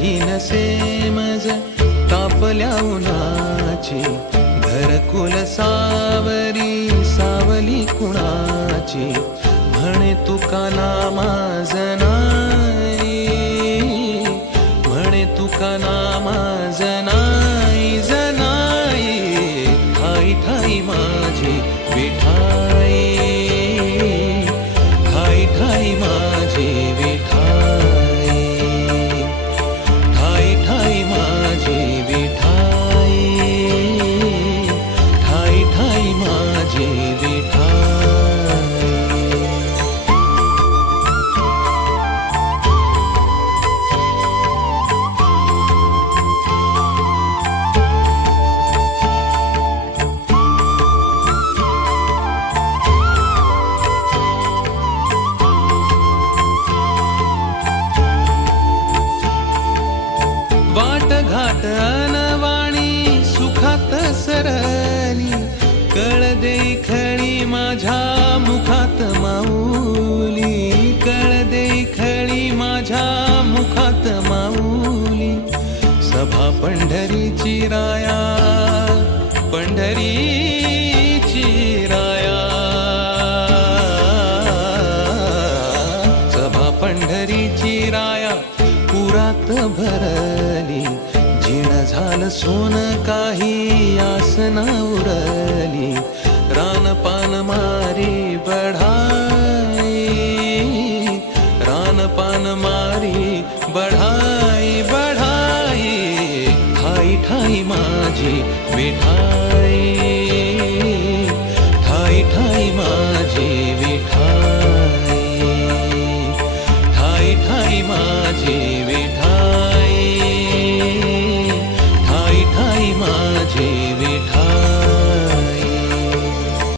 काही नसे मज तापल्या उन्हाची घरकुल सावरी सावली कुणाची म्हणे तुका नामाज नाही म्हणे तुका नामा वाट घाट अनवाणी सुखात सरली कळ दे खळी माझ्या मुखात माऊली कळ दे खळी माझ्या मुखात माऊली. सभा पंढरीची राया पंढरीची राया. सभा पंढरीची पुरात भरली जीण झालं सोन काही आसना उरली. रानपान मारी बढाई रानपान मारी बढाई बढाई. ठाई ठाई माझी विठाई माझी विठा